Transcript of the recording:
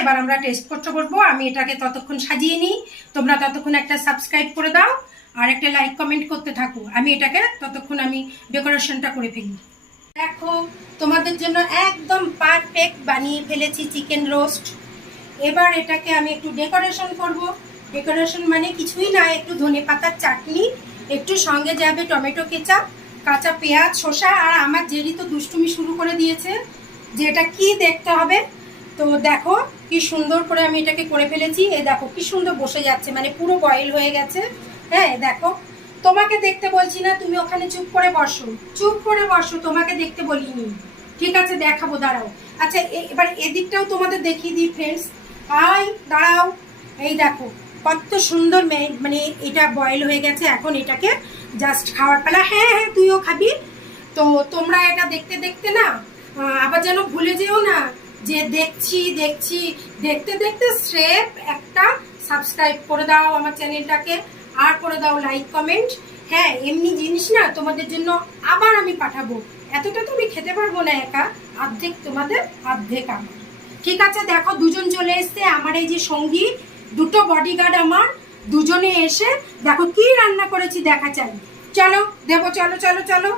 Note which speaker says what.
Speaker 1: এবার আমরা টেস্ট করতে করব আমি এটাকে ততক্ষণ সাজিয়ে নিই। তোমরা ততক্ষণ একটা সাবস্ক্রাইব করে দাও আর একটা লাইক কমেন্ট করতে থাকো। আমি এটাকে ততক্ষণ আমি ডেকোরেশনটা করে ফেলি। দেখো, তোমাদের জন্য একদম পারফেক্ট বানিয়ে ফেলেছি চিকেন রোস্ট এবার এটাকে আমি একটু ডেকোরেশন করব। ডেকোরেশন মানে কিছুই না, একটু ধনে পাতার চাটনি, একটু সঙ্গে যাবে টমেটো কেচাপ, কাঁচা পেঁয়াজ, শসা, আর আমার জেরি তো দুষ্টুমি শুরু করে দিয়েছে। যে এটা কি দেখতে হবে? তো দেখো কি সুন্দর করে আমি এটাকে করে ফেলেছি। এই দেখো কি সুন্দর বসে যাচ্ছে মানে পুরো বয়েল হয়ে গেছে। হ্যাঁ দেখো। তোমাকে দেখতে বলছি না, তুমি ওখানে চুপ করে বসো। চুপ করে বসো, তোমাকে দেখতে বলিনি। ঠিক আছে, দেখাবো, দাঁড়াও। আচ্ছা এবার এদিকটাও তোমাদের দেখিয়ে দিই ফ্রেন্ডস আই দাঁড়াও। এই দেখো, কত সুন্দর মানে এটা বয়েল হয়ে গেছে, এখন এটাকে জাস্ট খাওয়ার পালা। হ্যাঁ হ্যাঁ তুইও খাবি। তো তোমরা এটা দেখতে দেখতে না আবার যেন ভুলে যেও না। যে দেখছি দেখছি, দেখতে দেখতে স্রেফ একটা সাবস্ক্রাইব করে দাও আমার চ্যানেলটাকে আর করে দাও লাইক কমেন্ট হ্যাঁ এমনি জিনিস না তোমাদের জন্য আবার আমি পাঠাবো। এতটা তুমি খেতে পারব না একা, অর্ধেক তোমাদের, অর্ধেক আমার। ঠিক আছে, দেখো দুজন চলে এসছে, আমার এই যে সঙ্গী, দুটো বডিগার্ড আমার, দুজনে এসে দেখো কি রান্না করেছি দেখা চাই চলো, দেবো, চলো চলো চলো।